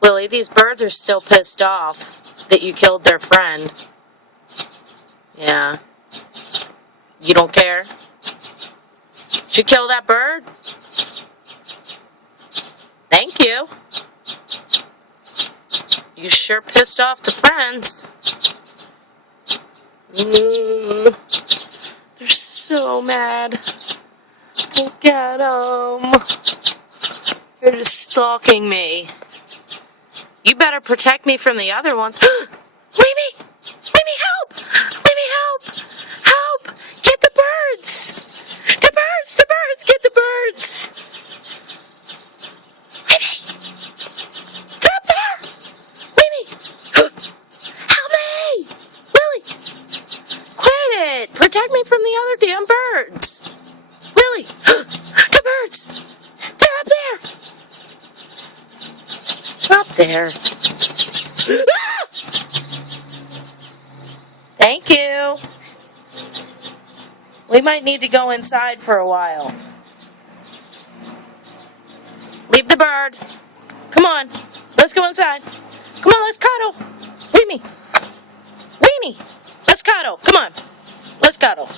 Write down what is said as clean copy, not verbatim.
Willie, these birds are still pissed off that you killed their friend. Yeah. You don't care? Did you kill that bird? Thank you. You sure pissed off the friends. They're so mad. Look at them. They're just stalking me. You better protect me from the other ones. Mimi! Mimi, help! Mimi, help! Help! Get the birds! The birds! The birds! Get the birds! Mimi! They're up there! Mimi! Help me! Willy! Quit it! Protect me from the other damn birds! Willy! The birds! They're up there! Up there. Ah! Thank you. We might need to go inside for a while. Leave the bird. Come on. Let's go inside. Come on, let's cuddle. Weenie. Weenie. Let's cuddle. Come on. Let's cuddle.